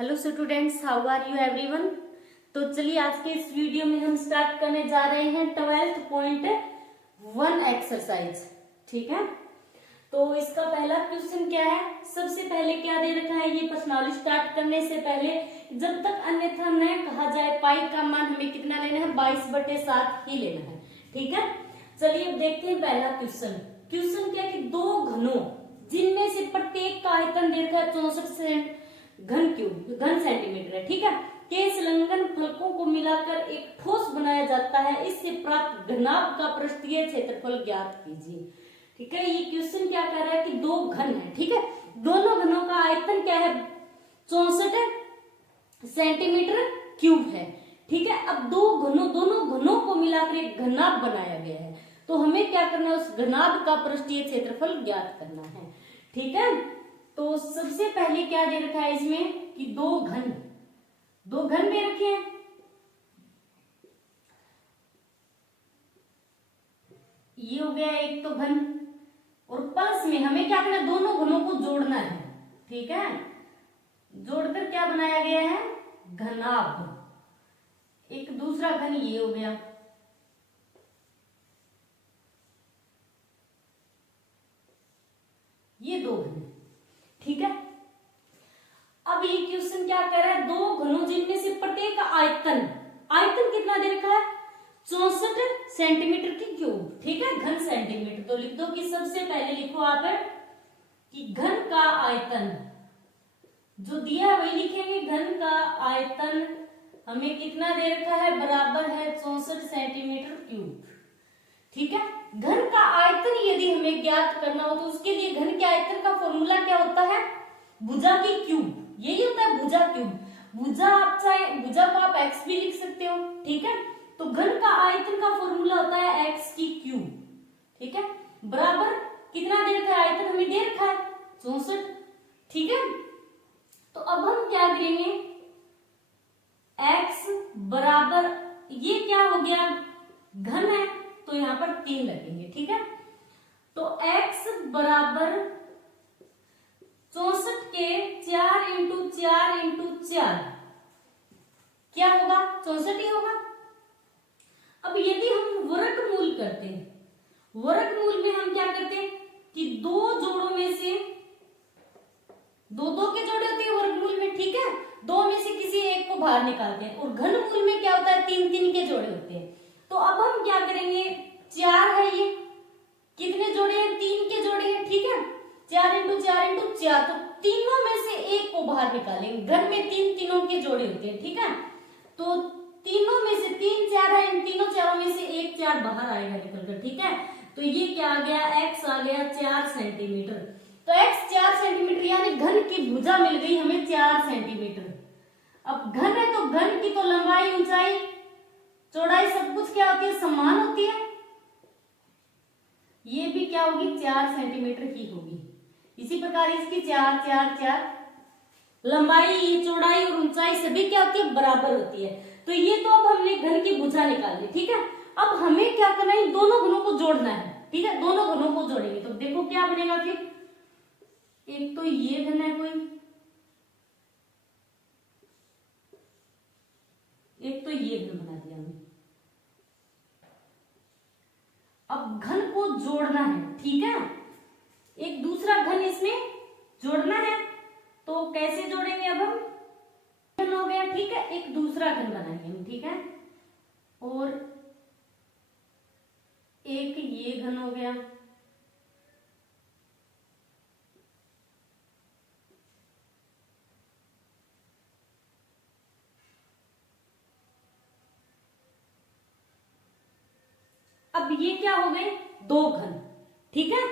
Hello students, how are you everyone. तो चलिए आज के इस वीडियो में हम स्टार्ट करने जा रहे हैं 12.1 एक्सरसाइज। ठीक है, तो इसका पहला क्वेश्चन क्या है। सबसे पहले क्या दे रखा है, ये प्रश्नावली स्टार्ट करने से पहले जब तक अन्यथा न कहा जाए पाई का मान हमें कितना लेना है, 22/7 ही लेना है। ठीक है, चलिए अब देखते हैं पहला क्वेश्चन। क्वेश्चन क्या है कि दो घनों जिनमें से प्रत्येक का आयतन दे रखा है 64 घन सेंटीमीटर है। ठीक है, के संलग्न फलकों को मिलाकर एक ठोस बनाया जाता है, इससे प्राप्त घनाभ का पृष्ठीय क्षेत्रफल ज्ञात कीजिए। ठीक है, ये क्वेश्चन क्या कह रहा है कि दो घन है। ठीक है, दोनों घनों का आयतन क्या है, 64 सेंटीमीटर क्यूब है। ठीक है, अब दोनों घनों को मिलाकर एक घनाभ बनाया गया है, तो हमें क्या करना है, उस घनाभ का पृष्ठीय क्षेत्रफल ज्ञात करना है। ठीक है, तो सबसे पहले क्या दे रखा है इसमें कि दो घन दे रखे हैं। ये हो गया एक तो घन, और प्लस में हमें क्या करना है, दोनों घनों को जोड़ना है। ठीक है, जोड़कर क्या बनाया गया है, घनाभ। एक दूसरा घन ये हो गया, ये दो घन। ठीक है, अब ये क्वेश्चन क्या कर रहा है, दो घनों जिनमें से प्रत्येक का आयतन कितना दे रखा है, 64 सेंटीमीटर की क्यूब। ठीक है, घन सेंटीमीटर, तो लिख दो कि सबसे पहले लिखो आप कि घन का आयतन जो दिया है वही लिखेंगे। घन का आयतन हमें कितना दे रखा है, बराबर है 64 सेंटीमीटर क्यूब। ठीक है, घन का आयतन यदि हमें ज्ञात करना हो तो उसके लिए घन के आयतन का फॉर्मूला क्या होता है, भुजा की क्यूब। यही होता है भुजा क्यूब। भुजा आप चाहे भुजा को आप एक्स भी लिख सकते हो। ठीक है, तो घन का आयतन का फॉर्मूला होता है एक्स की क्यूब। ठीक है, बराबर कितना दे रखा है, आयतन हमें दे रखा है 64। ठीक है, तो अब हम क्या करेंगे, एक्स बराबर ये क्या हो गया, घन है तो यहां पर 3 लगेंगे। ठीक है, तो x बराबर 64 के 4 इंटू 4 इंटू 4 क्या होगा, 64 ही होगा। अब यदि हम वर्गमूल करते हैं, वर्गमूल में हम क्या करते हैं कि दो जोड़ों में से दो के जोड़े होते हैं वर्गमूल में। ठीक है, दो में से किसी एक को बाहर निकालते हैं, और घनमूल में क्या होता है, 3 के जोड़े होते हैं। तो अब हम क्या करेंगे, 4 है, ये कितने जोड़े हैं, 3 के जोड़े हैं। ठीक है, 4 इंटू 4 इंटू 4, तो तीनों में से एक को बाहर निकालेंगे। घर में तीनों के जोड़े होते हैं। ठीक है, तो तीनों में से 3 4 है, इन तीनों चारों में से एक 4 बाहर आएगा निकलकर। ठीक है, तो ये क्या आ गया, x आ गया 4 सेंटीमीटर। तो x 4 सेंटीमीटर, यानी घन की भुजा मिल गई हमें 4 सेंटीमीटर। अब घन है तो घन की तो लंबाई, ऊंचाई, चौड़ाई सब कुछ क्या होती है, समान होती है। ये भी क्या होगी, 4 सेंटीमीटर ही होगी। इसी प्रकार इसकी 4 4 4 लंबाई, चौड़ाई और ऊंचाई सभी क्या होती है, बराबर होती है। तो ये तो अब हमने घन की भुजा निकाल ली। ठीक है, अब हमें क्या करना है, दोनों घनों को जोड़ना है। ठीक है, दोनों घनों को जोड़ेंगे तो देखो क्या बनेगा फिर, एक तो ये घन है कोई, एक तो ये घन बना दिया हमने। अब घन को जोड़ना है। ठीक है, एक दूसरा घन इसमें जोड़ना है, तो कैसे जोड़ेंगे, अब हम घन हो गया। ठीक है, एक दूसरा घन बनाएंगे हम। ठीक है, और एक ये घन हो गया, अब ये क्या हो गए, दो घन। ठीक है,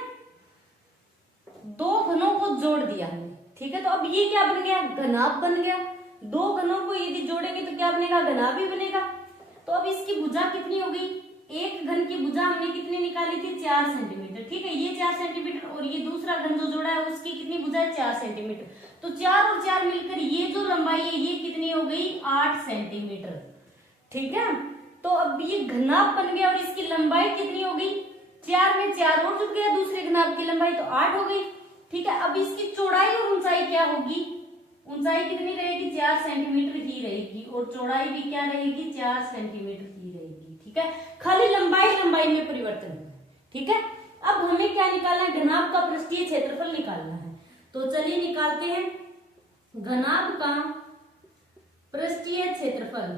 दो घनों को जोड़ दिया हमने। ठीक है, तो अब ये क्या बन गया, घनाभ बन गया। दो घनों को यदि जोड़ेंगे तो क्या बनेगा, घनाभ ही बनेगा। तो अब इसकी भुजा कितनी हो गई, एक घन की भुजा हमने कितनी निकाली थी, 4 सेंटीमीटर। ठीक है, ये 4 सेंटीमीटर, और ये दूसरा घन जो जोड़ा है उसकी कितनी भुजा है, 4 सेंटीमीटर। तो 4 और 4 मिलकर ये जो लंबाई है ये कितनी हो गई, 8 सेंटीमीटर। ठीक है, तो अब ये घनाभ बन गया, और इसकी लंबाई कितनी हो गई, 4 में 4 और जुड़ गया, दूसरे घनाभ की लंबाई तो 8 हो गई। ठीक है, अब इसकी चौड़ाई और ऊंचाई क्या होगी, ऊंचाई कितनी रहेगी, 4 सेंटीमीटर ही रहेगी, और चौड़ाई भी क्या रहेगी, 4 सेंटीमीटर ही रहेगी। ठीक है, खाली लंबाई में परिवर्तन होगा। ठीक है, अब हमें क्या निकालना है, घनाभ का पृष्ठीय क्षेत्रफल निकालना है। तो चलिए निकालते हैं घनाभ का पृष्ठीय क्षेत्रफल।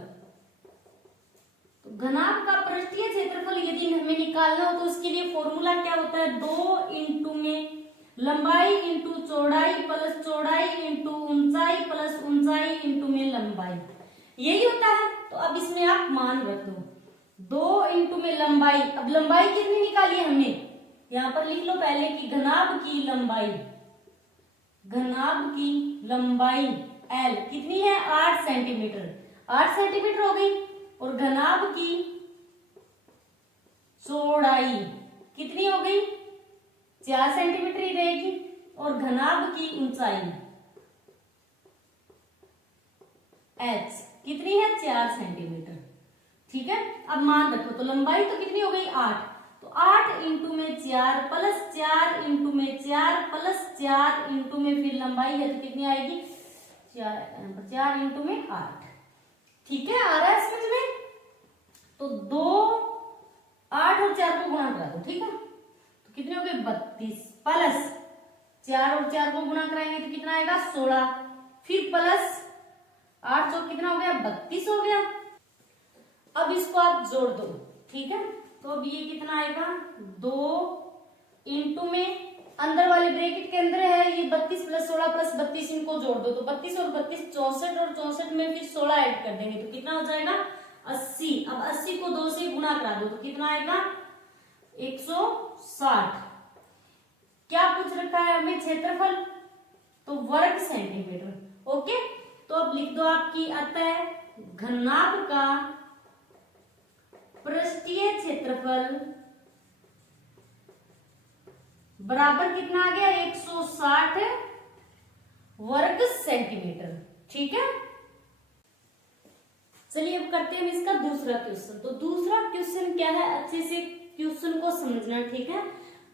तो घनाभ का पृष्ठीय क्षेत्रफल यदि हमें निकालना हो तो उसके लिए फॉर्मूला क्या होता है, 2 इंटू में लंबाई इंटू चौड़ाई प्लस चौड़ाई इंटू ऊंचाई प्लस ऊंचाई इंटू में लंबाई, यही होता है। तो अब इसमें आप मान रख दो, 2 इंटू में लंबाई, अब लंबाई कितनी निकाली है हमने, यहां पर लिख लो पहले कि घनाभ की लंबाई L कितनी है, 8 सेंटीमीटर, 8 सेंटीमीटर हो गई, और घनाभ की चौड़ाई कितनी हो गई, 4 सेंटीमीटर ही रहेगी, और घनाभ की ऊंचाई H कितनी है, 4 सेंटीमीटर। ठीक है, अब मान रखो, तो लंबाई तो कितनी हो गई, 8, तो 8 इंटू में 4 प्लस 4 इंटू में 4 प्लस 4 इंटू में फिर लंबाई है तो कितनी आएगी, 4 इंटू में 8। ठीक है, आ रहा है समझ में। तो 8 और 4 को गुणा करा दो। ठीक है, तो कितने हो गए, 32 प्लस 4 और 4 को गुणा कराएंगे तो कितना आएगा, 16, फिर प्लस 8 चौक कितना हो गया, 32 हो गया। अब इसको आप जोड़ दो। ठीक है, तो अब ये कितना आएगा, 2 इंटू में अंदर वाले ब्रैकेट के अंदर है ये 32 प्लस 16 प्लस 32, इनको जोड़ दो तो 32 और 32 64, और 64 में फिर 16 ऐड कर देंगे तो कितना हो जाएगा, 80। अब 80 को 2 से गुणा करा दो तो कितना आएगा, 160। क्या पूछ रखा है हमें, क्षेत्रफल, तो वर्ग सेंटीमीटर। ओके, तो अब लिख दो आपकी अतः घनाभ का पृष्ठीय क्षेत्रफल बराबर कितना आ गया, 160 वर्ग सेंटीमीटर। ठीक है, चलिए अब करते हैं इसका दूसरा क्वेश्चन। तो दूसरा क्वेश्चन क्या है, अच्छे से क्वेश्चन को समझना। ठीक है,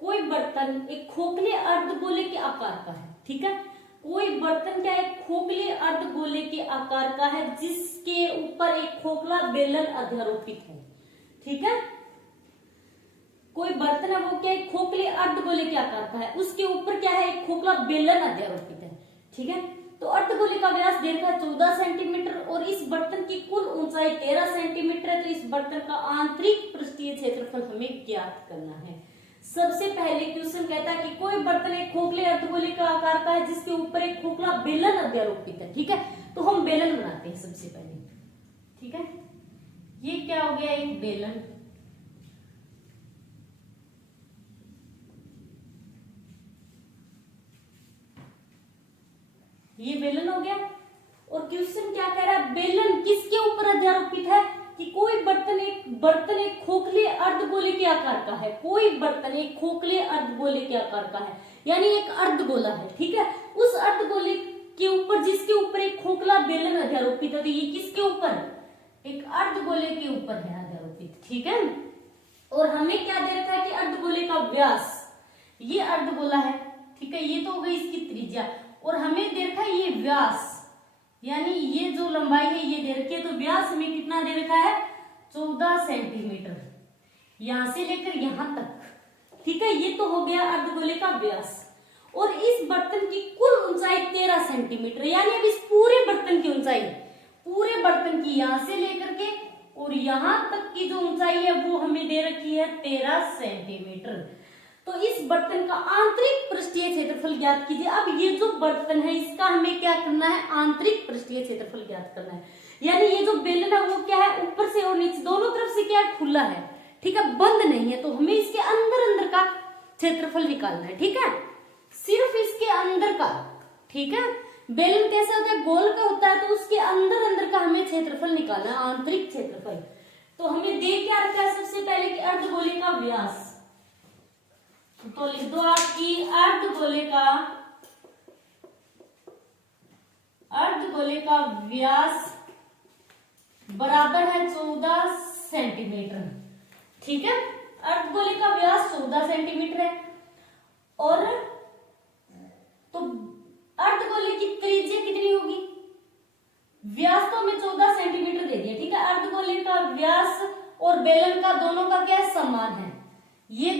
कोई बर्तन एक खोखले अर्धगोले के आकार का है। ठीक है, कोई बर्तन क्या एक खोखले अर्धगोले के आकार का है जिसके ऊपर एक खोखला बेलन अध्यारोपित है। ठीक है, कोई बर्तन है वो क्या एक खोखले अर्धगोले के आकार का है, उसके ऊपर क्या है, एक खोखला बेलन अध्यारोपित है। ठीक है, तो अर्धगोले का व्यास दे रखा है 14 सेंटीमीटर और इस बर्तन की कुल ऊंचाई 13 सेंटीमीटर है। तो इस बर्तन का आंतरिक पृष्ठीय क्षेत्रफल हमें ज्ञात करना है। सबसे पहले क्वेश्चन कहता है कि कोई बर्तन एक खोखले अर्धगोले का आकार का है जिसके ऊपर एक खोखला बेलन अध्यारोपित है। ठीक है, तो हम बेलन बनाते हैं सबसे पहले। ठीक है, ये क्या हो गया, एक बेलन। ये बेलन हो गया, और क्वेश्चन क्या कह रहा है, बेलन किसके ऊपर अध्यारोपित है, कि कोई बर्तन एक खोखले अर्धगोले के आकार का है। कोई बर्तन एक खोखले अर्धगोले के आकार का है, यानी एक अर्धगोला है। ठीक है, उस अर्धगोले के ऊपर जिसके ऊपर एक खोखला बेलन अध्यारोपित है, तो ये किसके ऊपर, एक अर्धगोले के ऊपर है अध्यारोपित। ठीक है, और हमें क्या दे रखा है कि अर्धगोले का व्यास, ये अर्धगोला है। ठीक है, ये तो हो गई इसकी त्रिज्या, और हमें दे रखा है ये व्यास, यानी ये जो लंबाई है ये दे रखी है। तो व्यास हमें कितना दे रखा है, 14 सेंटीमीटर, यहां से लेकर यहां तक। ठीक है, ये तो हो गया अर्धगोले का व्यास, और इस बर्तन की कुल ऊंचाई 13 सेंटीमीटर, यानी अब इस पूरे बर्तन की ऊंचाई, पूरे बर्तन की यहां से लेकर के और यहां तक की जो ऊंचाई है वो हमें दे रखी है 13 सेंटीमीटर। तो इस बर्तन का आंतरिक पृष्ठीय क्षेत्रफल ज्ञात कीजिए। अब ये जो बर्तन है इसका हमें क्या करना है, आंतरिक पृष्ठीय क्षेत्रफल ज्ञात करना है। यानी ये जो बेलन है वो क्या है, ऊपर से और नीचे दोनों तरफ से क्या है, खुला है। ठीक है, बंद नहीं है, तो हमें इसके अंदर का क्षेत्रफल निकालना है। ठीक है, सिर्फ इसके अंदर का। ठीक है, बेलन कैसे होता है, गोल का होता है, तो उसके अंदर का हमें क्षेत्रफल निकालना है, आंतरिक क्षेत्रफल। तो हमें दे क्या रखा है, सबसे पहले कि अर्धगोले का व्यास, तो लिख दो आपकी अर्धगोले का व्यास बराबर है 14 सेंटीमीटर। ठीक है, अर्धगोले का व्यास 14 सेंटीमीटर है, और तो अर्धगोले की त्रिज्या कितनी होगी, अर्धगोले का व्यास और बेलन का दोनों का क्या समान है। ये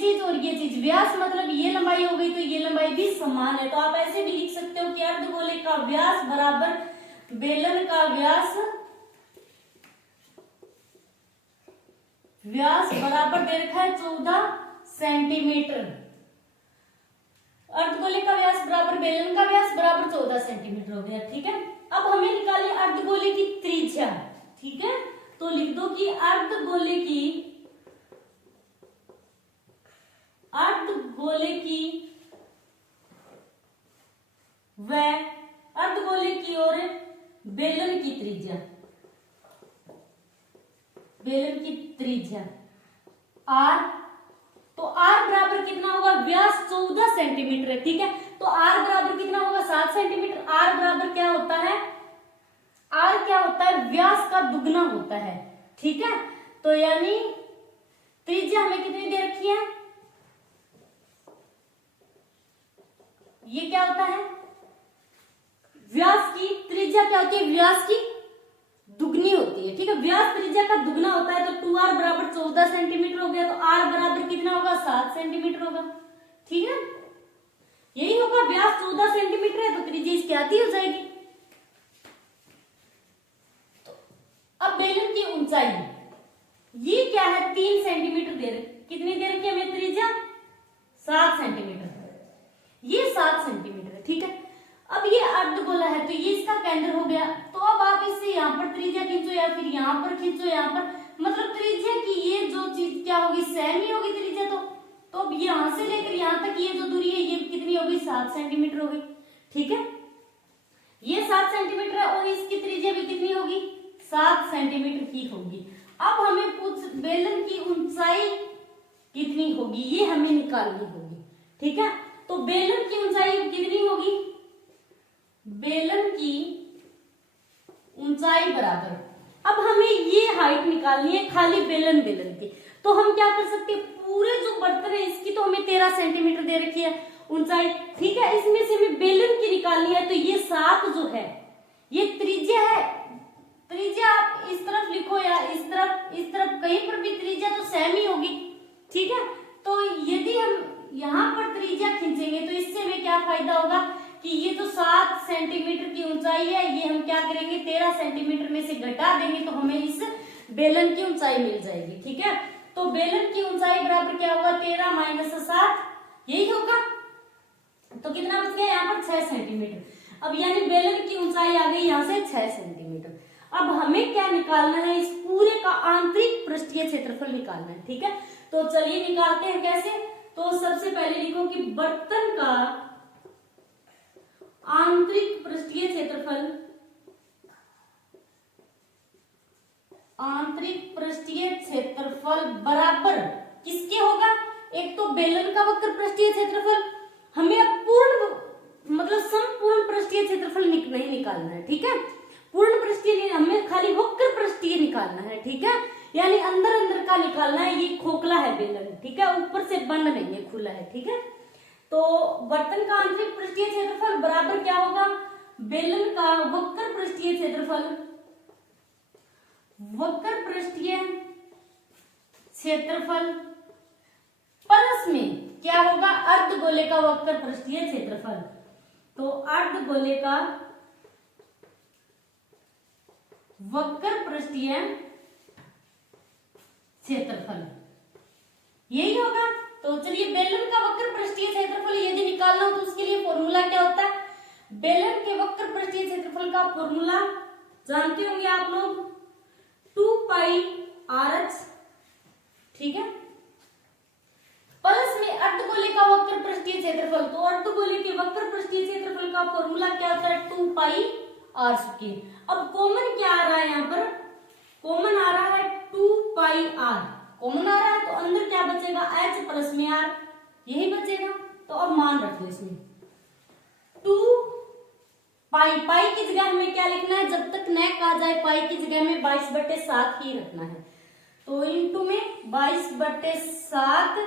चीज और ये चीज, व्यास मतलब ये लंबाई हो गई तो ये लंबाई भी समान है। तो आप ऐसे भी लिख सकते हो कि अर्धगोले का व्यास बराबर बेलन का व्यास बराबर दे रखा है 14 सेंटीमीटर। अर्धगोले का व्यास बराबर बेलन का व्यास बराबर 14 सेंटीमीटर हो गया। ठीक है, अब हमें निकालनी अर्धगोले की त्रिज्या। ठीक है, तो लिख दो कि अर्धगोले की और बेलन की त्रिज्या r। तो r बराबर कितना होगा, व्यास 14 सेंटीमीटर है। ठीक है, तो r बराबर कितना होगा 7 सेंटीमीटर। r बराबर क्या होता है, r क्या होता है, व्यास का दुगना होता है। ठीक है, तो यानी त्रिज्या हमें कितनी दे रखी है, ये क्या होता है, व्यास की त्रिज्या क्या होती है, व्यास की दुगनी होती है। ठीक है, व्यास त्रिज्या का दुगना होता है, तो 2r बराबर 14 सेंटीमीटर हो गया, तो r बराबर कितना होगा 7 सेंटीमीटर होगा। ठीक है, यही होगा, व्यास 14 सेंटीमीटर है तो त्रिज्या इसकी आधी हो जाएगी। तो अब बेलन की ऊंचाई, ये क्या है 3 सेंटीमीटर दे रखी, कितनी दे रखी है हमें त्रिज्या 7 सेंटीमीटर, ये 7 सेंटीमीटर है। ठीक है, अब ये अर्धगोला है तो ये इसका केंद्र हो गया। तो अब आप इससे यहाँ पर त्रिज्या खींचो या फिर यहाँ पर खींचो, यहाँ पर मतलब त्रिज्या की ये जो चीज क्या होगी, सेम ही होगी त्रिज्या। तो अब यहाँ से लेकर यहाँ तक ये जो दूरी है ये कितनी होगी, 7 सेंटीमीटर होगी। ठीक है, ये 7 सेंटीमीटर है और इसकी त्रिज्या भी कितनी होगी, 7 सेंटीमीटर की होगी। अब हमें पूछ बेलन की ऊंचाई कितनी होगी, ये हमें निकालनी होगी। ठीक है, तो बेलन की ऊंचाई कितनी होगी, बेलन की ऊंचाई बराबर, अब हमें ये हाइट निकालनी है खाली बेलन की। तो हम क्या कर सकते हैं, पूरे जो बर्तन है इसकी तो हमें 13 सेंटीमीटर दे रखी है ऊंचाई। ठीक है, इसमें से हमें बेलन की निकालनी है, तो ये 7 जो है ये त्रिज्या है। त्रिज्या आप इस तरफ लिखो या इस तरफ कहीं पर भी त्रिज्या तो सेम ही होगी। ठीक है, तो यदि हम यहाँ पर त्रिज्या खींचेंगे तो इससे हमें क्या फायदा होगा कि ये जो 7 सेंटीमीटर की ऊंचाई है ये हम क्या करेंगे 13 सेंटीमीटर में से घटा देंगे तो हमें इस बेलन की ऊंचाई मिल जाएगी। ठीक है, तो बेलन की ऊंचाई बराबर क्या होगा 13 माइनस 7, यही होगा। तो कितना बच गया यहाँ पर 6 सेंटीमीटर। अब यानी बेलन की ऊंचाई आ गई यहाँ से 6 सेंटीमीटर। अब हमें क्या निकालना है, इस पूरे का आंतरिक पृष्ठीय क्षेत्रफल निकालना है। ठीक है, तो चलिए निकालते हैं कैसे। तो सबसे पहले लिखो कि बर्तन का आंतरिक पृष्ठीय क्षेत्रफल, बराबर किसके होगा, एक तो बेलन का वक्र पृष्ठीय क्षेत्रफल, हमें अब पूर्ण मतलब संपूर्ण पृष्ठीय क्षेत्रफल नहीं निकालना है। ठीक है, पूर्ण पृष्ठीय नहीं, हमें खाली वक्र पृष्ठीय निकालना है। ठीक है, यानी अंदर का निकालना है। ये खोखला है बेलन, ठीक है, ऊपर से बंद नहीं है, खुला है। ठीक है, तो बर्तन का आंतरिक पृष्ठीय क्षेत्रफल बराबर क्या होगा, बेलन का वक्र पृष्ठीय क्षेत्रफल, प्लस में क्या होगा अर्धगोले का वक्र पृष्ठीय क्षेत्रफल। तो अर्धगोले का वक्र पृष्ठीय क्षेत्रफल यही होगा। तो चलिए बेलन का वक्र पृष्ठीय क्षेत्रफल यदि निकालना हो तो उसके लिए फॉर्मूला क्या होता है, बेलन के वक्र पृष्ठीय क्षेत्रफल का फॉर्मूला जानते होंगे आप लोग, 2 पाई RH। ठीक है, प्लस में अर्धगोले का वक्र पृष्ठीय क्षेत्रफल, तो अर्धगोले के वक्र पृष्ठीय क्षेत्रफल का फॉर्मूला क्या होता है 2 पाई R²। अब कॉमन क्या आ रहा है, यहाँ पर कॉमन आ रहा है 2 पाई R, कॉमन आ रहा है तो अंदर क्या बचेगा H प्लस में R, यही बचेगा। तो अब मान रखो इसमें 2 पाई की जगह हमें क्या लिखना है, जब तक न कहा जाए पाई की जगह में 22/7 ही रखना है। तो इंटू में 22/7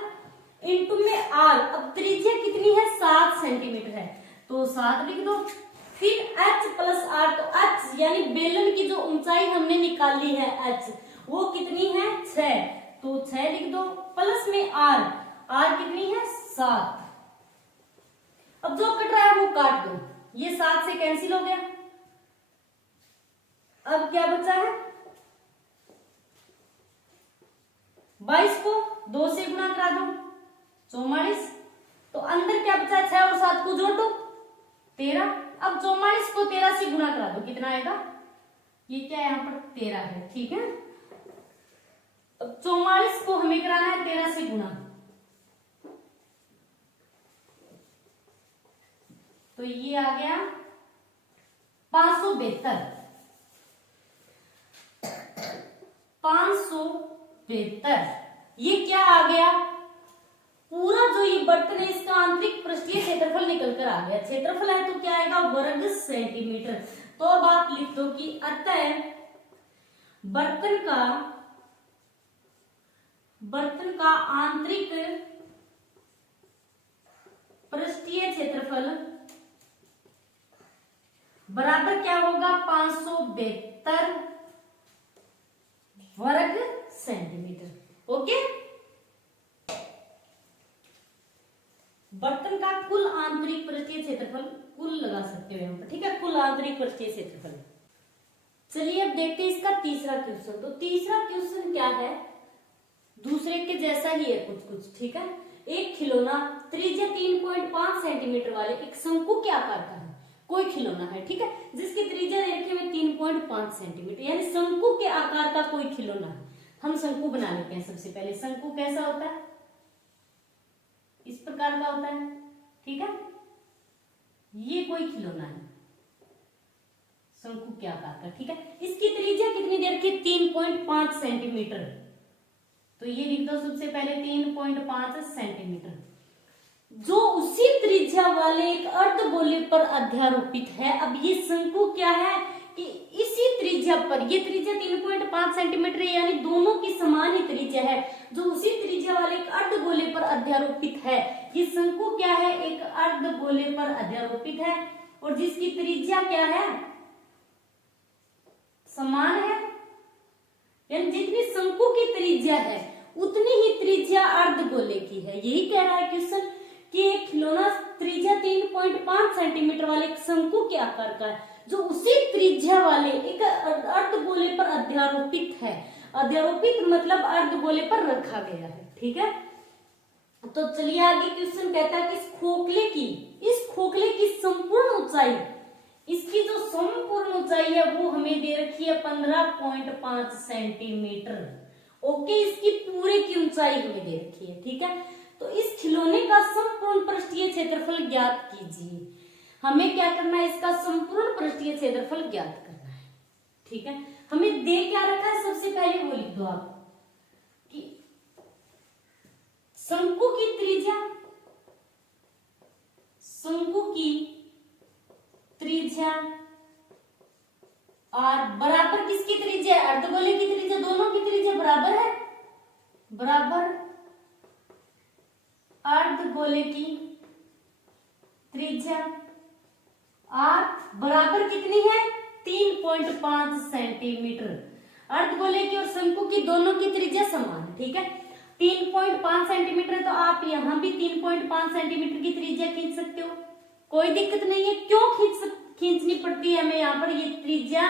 इंटू में R। अब त्रिज्या कितनी है 7 सेंटीमीटर है तो 7 लिख दो, फिर H प्लस R, तो H h, यानी बेलन की जो ऊंचाई हमने निकाली है h, वो कितनी है 6, तो 6 लिख दो, प्लस में r कितनी है 7। अब जो कट रहा है वो काट दो, ये 7 से कैंसिल हो गया। अब क्या बचा है 22 को 2 से गुणा करा दो 44, तो अंदर क्या बचा 6 और 7 को जोड़ दो 13। अब 44 को 13 से गुणा करा दो, कितना आएगा, ये क्या है यहाँ पर 13 है, ठीक है। अब 44 को हमें कराना है 13 से गुणा, तो ये आ गया 572। 572 ये क्या आ गया, पूरा जो ये बर्तन है इसका आंतरिक पृष्ठीय क्षेत्रफल निकल कर आ गया। क्षेत्रफल है तो क्या आएगा वर्ग सेंटीमीटर। तो अब आप लिख दो कि अतः बर्तन का आंतरिक पृष्ठीय क्षेत्रफल बराबर क्या होगा 572 वर्ग सेंटीमीटर। ओके, बर्तन का कुल आंतरिक पृष्ठीय क्षेत्रफल, कुल लगा सकते हो यहाँ पर, ठीक है, कुल आंतरिक पृष्ठीय क्षेत्रफल। चलिए अब देखते हैं इसका तीसरा क्वेश्चन। तो तीसरा क्वेश्चन क्या है, दूसरे के जैसा ही है कुछ, ठीक है। एक खिलौना त्रिज्या 3.5 सेंटीमीटर वाले एक शंकु के आकार का है, कोई खिलौना है, ठीक है, जिसकी त्रिज्या रखे हुए 3.5 सेंटीमीटर, यानी शंकु के आकार का कोई खिलौना है। हम शंकु बना लेते हैं। सबसे पहले शंकु कैसा होता है, इस प्रकार का होता है, ठीक है। ये कोई खिलौना है शंकु के आकार का, ठीक है। इसकी त्रिज्या कितनी दे रखी है 3.5 सेंटीमीटर, तो ये लिख दो सबसे पहले 3.5 सेंटीमीटर। जो उसी त्रिज्या वाले एक अर्धगोले पर अध्यारोपित है। अब ये शंकु क्या है कि इसी त्रिज्या पर, ये त्रिज्या 3.5 सेंटीमीटर यानी दोनों की समान ही त्रिज्या है, जो उसी त्रिज्या वाले एक अर्धगोले पर अध्यारोपित है। ये शंकु क्या है, एक अर्धगोले पर अध्यारोपित है और जिसकी त्रिज्या क्या है समान है, यानी जितनी शंकु की त्रिज्या है उतनी ही त्रिज्या अर्धगोले की है। यही कह रहा है क्वेश्चन कि एक खिलौना त्रिज्या 3.5 सेंटीमीटर वाले एक शंकु के आकार का है, जो उसी त्रिज्या वाले एक अर्धगोले पर अध्यारोपित है। अध्यारोपित मतलब अर्धगोले पर रखा गया है, ठीक है। तो चलिए आगे क्वेश्चन कहता है कि इस खोखले की संपूर्ण ऊंचाई, इसकी जो संपूर्ण ऊंचाई है वो हमें दे रखी है 15.5 सेंटीमीटर। ओके, इसकी पूरे की ऊंचाई हमें दे रखी है, ठीक है। तो इस खिलौने का संपूर्ण पृष्ठीय क्षेत्रफल ज्ञात कीजिए। हमें क्या करना है, इसका संपूर्ण पृष्ठीय क्षेत्रफल ज्ञात करना है, ठीक है। हमें दे क्या रखा है, सबसे पहले वो लिख दो आप कि शंकु की त्रिज्या, और बराबर किसकी त्रिज्या, अर्धगोले की त्रिज्या, दोनों की त्रिज्या बराबर है, बराबर अर्धगोले की त्रिज्या और बराबर कितनी है 3.5 सेंटीमीटर। अर्धगोले की और शंकु की दोनों की त्रिज्या समान है, ठीक है। 3.5 सेंटीमीटर, तो आप यहाँ भी 3.5 सेंटीमीटर की त्रिज्या खींच सकते हो, कोई दिक्कत नहीं है। क्यों खींचनी पड़ती है हमें यहाँ पर ये त्रिज्या,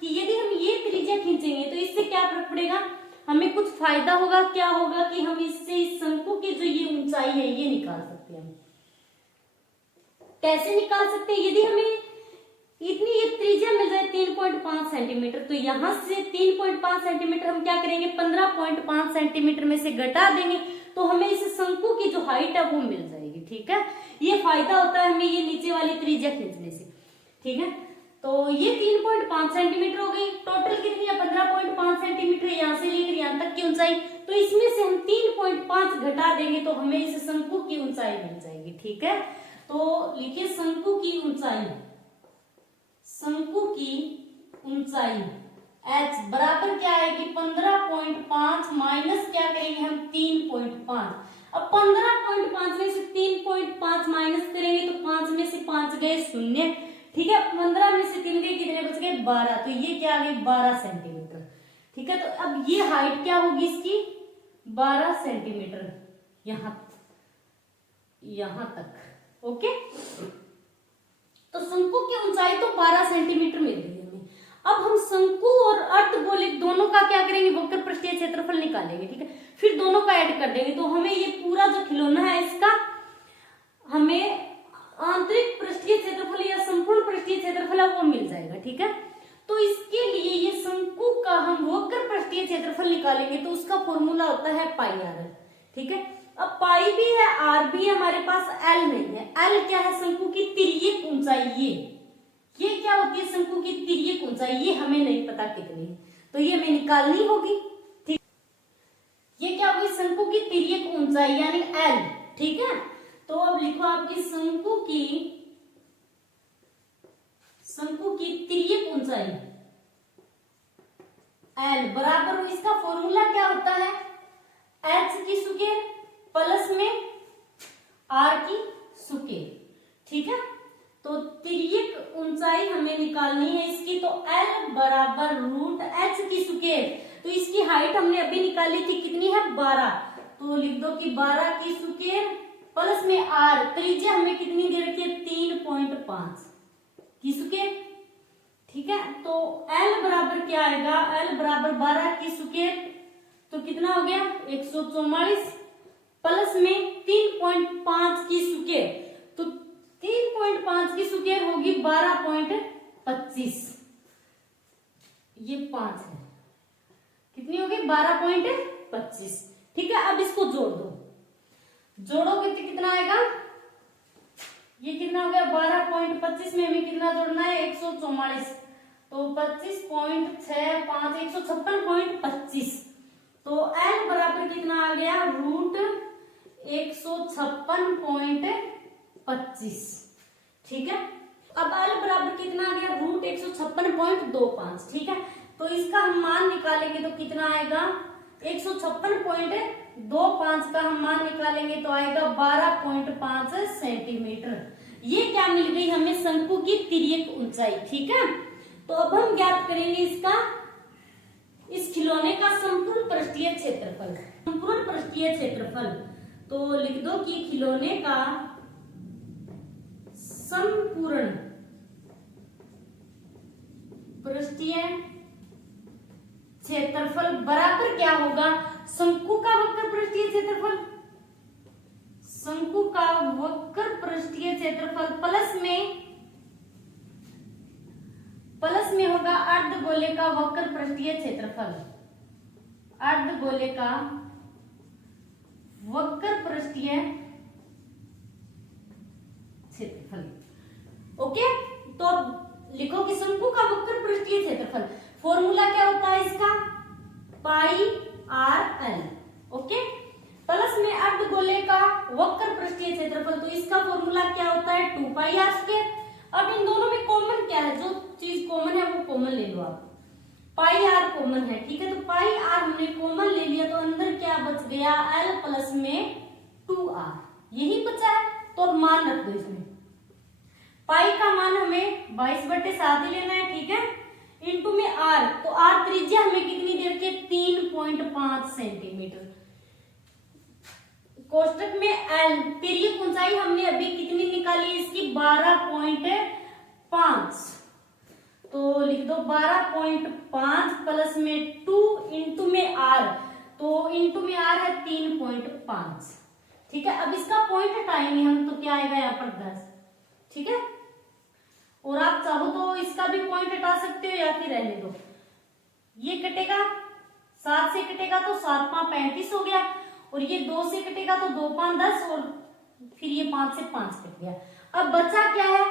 कि यदि हम ये त्रिज्या खींचेंगे तो इससे क्या फर्क पड़ेगा, हमें कुछ फायदा होगा। क्या होगा कि हम इससे इस शंकु की जो ये ऊंचाई है ये निकाल सकते हैं। कैसे निकाल सकते हैं, यदि हमें इतनी ये त्रिज्या मिल जाए 3.5 सेंटीमीटर, तो यहां से 3.5 सेंटीमीटर हम क्या करेंगे 15.5 सेंटीमीटर में से घटा देंगे, तो हमें इस शंकु की जो हाइट है वो मिल जाएगी, ठीक है। ये फायदा होता है हमें ये नीचे वाली त्रिज्या खींचने से, ठीक है। तो ये 3.5 सेंटीमीटर हो गई, टोटल कितनी है 15.5 सेंटीमीटर, यहाँ से लेकर यहाँ तक की ऊंचाई। तो इसमें से हम 3.5 घटा देंगे तो हमें इस शंकु की ऊंचाई मिल जाएगी, ठीक है। तो लिखिए शंकु की ऊंचाई h बराबर क्या आएगी 15.5 माइनस क्या करेंगे हम 3.5। अब 15.5 में से 3.5 माइनस करेंगे तो 5 में से 5 गए 0, ठीक है। 15 में से 3 गए कितने बच गए 12, तो ये क्या आ गई 12 सेंटीमीटर। ठीक है, तो अब ये हाइट क्या होगी इसकी 12 सेंटीमीटर यहां तक। ओके, तो शंकु की ऊंचाई तो 12 सेंटीमीटर मिल रही है हमें। अब हम शंकु और अर्धगोलिक दोनों का क्या करेंगे, वक्र पृष्ठीय क्षेत्रफल निकालेंगे। ठीक है, फिर दोनों का ऐड कर देंगे, तो हमें ये पूरा जो खिलौना है इसका हमें आंतरिक पृष्ठीय क्षेत्रफल या संपूर्ण पृष्ठीय क्षेत्रफल है वो मिल जाएगा। ठीक है, तो इसके लिए ये शंकु का हम वक्र पृष्ठीय क्षेत्रफल निकालेंगे, तो उसका फॉर्मूला होता है पाई आर एल। ठीक है, अब पाई भी है आर भी है, हमारे पास एल नहीं है। एल क्या है, शंकु की तिर्यक ऊंचाई। ये क्या होती है शंकु की तिर्यक ऊंचाई, ये हमें नहीं पता कितनी है, तो ये हमें निकालनी होगी। ठीक, ये क्या होगी शंकु की तिर्यक ऊंचाई यानी एल। ठीक है, तो अब लिखो आपकी शंकु की तिर्यक ऊंचाई एल बराबर, इसका फॉर्मूला क्या होता है, एच की स्क्वायर प्लस में आर की स्क्वायर। ठीक है, तो तिर्यक ऊंचाई हमें निकालनी है इसकी, तो एल बराबर रूट एच की स्क्वायर। तो इसकी हाइट हमने अभी निकाली थी, कितनी है 12, तो लिख दो कि 12 की स्क्वायर प्लस में आर, त्रिज्या हमें कितनी दे रखी है 3.5 की स्क्वायर। ठीक है, तो एल बराबर क्या आएगा, एल बराबर 12 की स्क्वायर, तो कितना हो गया 144 प्लस में 3.5 की स्क्वायर, तो 3.5 की स्क्वायर होगी 12.25, ये 5 है, कितनी होगी 12.25। ठीक है, अब इसको जोड़ दो, जोड़ोगे तो कितना आएगा, ये कितना हो गया 12.25 में हमें कितना जोड़ना है 144, तो 25.65 156.25, तो एल बराबर कितना आ गया रूट 156.25। ठीक है, अब एल बराबर कितना आ गया रूट 156.25। ठीक है, तो इसका हम मान निकालेंगे तो कितना आएगा 156.25 का हम मान निकालेंगे तो आएगा 12.5 सेंटीमीटर। ये क्या मिल गई हमें शंकु की तिर्यक ऊंचाई। ठीक है, तो अब हम ज्ञात करेंगे इसका, इस खिलौने का संपूर्ण पृष्ठीय क्षेत्रफल। संपूर्ण पृष्ठीय क्षेत्रफल, तो लिख दो कि खिलौने का संपूर्ण पृष्ठीय क्षेत्रफल बराबर क्या होगा, शंकु का वक्र पृष्ठीय क्षेत्रफल, शंकु का वक्र पृष्ठीय क्षेत्रफल प्लस में होगा अर्धगोले का वक्र पृष्ठीय क्षेत्रफल, अर्धगोले का वक्र पृष्ठीय क्षेत्रफल। ओके, तो लिखो कि शंकु का वक्र पृष्ठीय क्षेत्रफल, फॉर्मूला क्या होता है इसका पाई आर एल। ओके, प्लस में अर्धगोले का वक्र पृष्ठीय क्षेत्रफल, तो इसका फॉर्मूला क्या होता है 2 पाई आर स्क्वायर। अब इन दोनों में कॉमन क्या है, जो चीज कॉमन है वो कॉमन ले लो आप, पाई आर कॉमन है। ठीक है, तो पाई आर हमने कॉमन ले लिया, तो अंदर क्या बच गया एल प्लस में 2r, यही बचा है। तो अब मान रख दो इसमें, पाई का मान हमें 22/7 ही लेना है। ठीक है, इंटू में आर, तो आर त्रिज्या हमें कितनी दे रखी है 3.5 सेंटीमीटर। कोष्टक में एल तिर्यक ऊंचाई हमने अभी कितनी निकाली इसकी 12.5, तो लिख दो 12.5 प्लस में 2 इंटू में आर, तो इंटू में आर है 3.5। ठीक है, अब इसका पॉइंट हटाएंगे हम, तो क्या आएगा यहाँ पर 10। ठीक है, और आप चाहो तो इसका भी पॉइंट हटा सकते हो या फिर रहने दो, ये कटेगा 7 से कटेगा तो 7 5 35 हो गया, और ये 2 से कटेगा तो 2 5 10, और फिर ये 5 से 5 कट गया। अब बचा क्या है,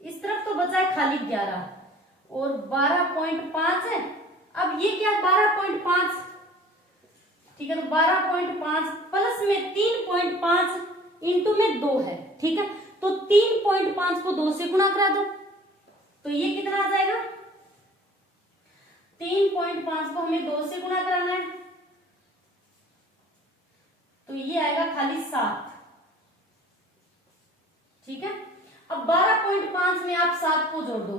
इस तरफ तो बचा है खाली 11 और 12.5 है। अब ये क्या 12.5, ठीक है, तो 12.5 प्लस में 3.5 इंटू में 2 है। ठीक है, तो 3.5 को 2 से गुणा करा दो, तो ये कितना आ जाएगा 3.5 को हमें 2 से गुणा कराना है, तो ये आएगा खाली 7। ठीक है, अब 12.5 में आप 7 को जोड़ दो,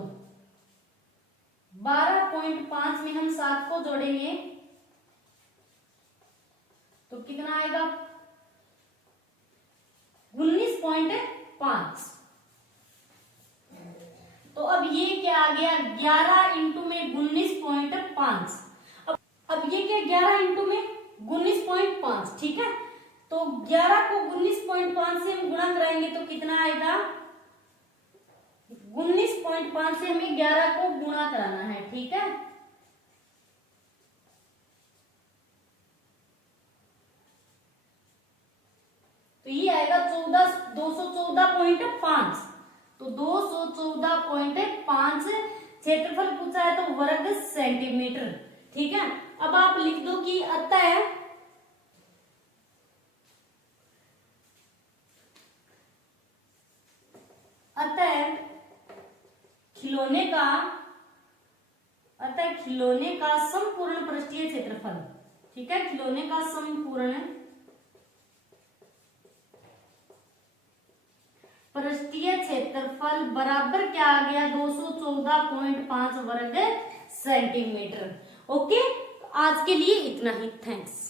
12.5 में हम 7 को जोड़ेंगे तो कितना आएगा 19.5। तो अब ये क्या आ गया 11 इंटू में 19.5। अब ये क्या 11 इंटू में 19.5, ठीक है। तो 11 को 19.5 से हम गुणा कराएंगे तो कितना आएगा 19.5 से हमें 11 को गुणा कराना है, ठीक है। तो ये आएगा 214.5। तो 214.5 क्षेत्रफल पूछा है तो वर्ग सेंटीमीटर, ठीक है। अब आप लिख दो कि अतः खिलौने का संपूर्ण पृष्ठीय क्षेत्रफल, ठीक है। खिलौने का संपूर्ण पृष्ठीय क्षेत्रफल बराबर क्या आ गया 214.5 वर्ग सेंटीमीटर। ओके, आज के लिए इतना ही, थैंक्स।